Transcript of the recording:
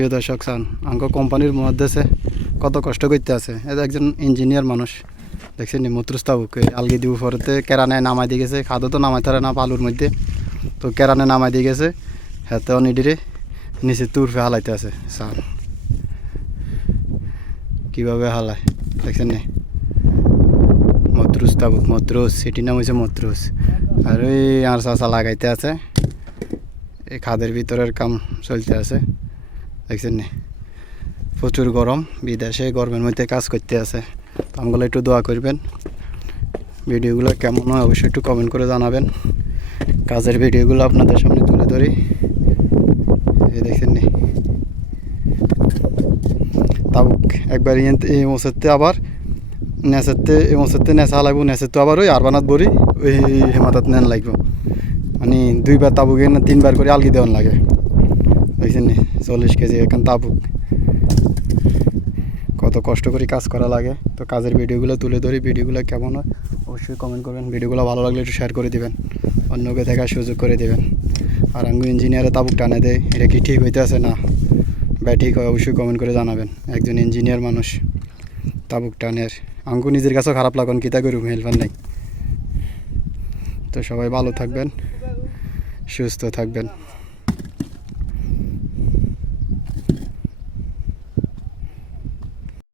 প্রিয় দর্শক সান আঙ্ক কোম্পানির মধ্যে কত কষ্ট করতে আছে। এটা একজন ইঞ্জিনিয়ার মানুষ দেখছেন নি মত্রুস্তাবুকে আলগি দিব পরেতে কেরানে নামাই দিয়ে গেছে। খাদো তো নামাই থারে না পালুর মধ্যে, তো কেরানে নামাই দিয়ে গেছে। হাতে অনিডিরে নিচে তুরফে হালাইতে আছে। সান কীভাবে হালায় দেখছেন নি। মত্রুস্তাবুক মত্রুস এটির নাম হয়েছে মত্রুস। আর ওই আর চাষা লাগাইতে আছে, এই খাদের ভিতরের কাম চলতে আছে দেখছেন নি। প্রচুর গরম, বিদেশে গরমের মধ্যে কাজ করতে আছে। তো আমগুলো একটু দোয়া করবেন। ভিডিওগুলো কেমন হয় অবশ্যই একটু কমেন্ট করে জানাবেন। কাজের ভিডিওগুলো আপনাদের সামনে তুলে ধরি। এই দেখছেন নি তাবুক একবার এই মসেতে আবার নেচাতে নেচা লাগবো, নেচে তো আবার ওই আরবানাত বড়ি ওই হেমাতাত নেন লাগবো। মানে দুইবার তাবুকে না তিনবার করে আলগি দেওয়ান লাগে দেখছেন নি। 40 কেজি এখন তাবুক, কত কষ্ট করে কাজ করা লাগে। তো কাজের ভিডিওগুলো তুলে ধরি। ভিডিওগুলো কেমন হয় অবশ্যই কমেন্ট করবেন। ভিডিওগুলো ভালো লাগলে একটু শেয়ার করে দিবেন, অন্যকে দেখার সুযোগ করে দেবেন। আর আঙ্গু ইঞ্জিনিয়ারে তাবুক টানে দেয়, এটা কি ঠিক হইতে আছে না বা ঠিক হয় অবশ্যই কমেন্ট করে জানাবেন। একজন ইঞ্জিনিয়ার মানুষ তাবুক টানের আঙ্গু নিজের কাছেও খারাপ লাগুন, কিতা করুম হেল্পার নাই। তো সবাই ভালো থাকবেন, সুস্থ থাকবেন।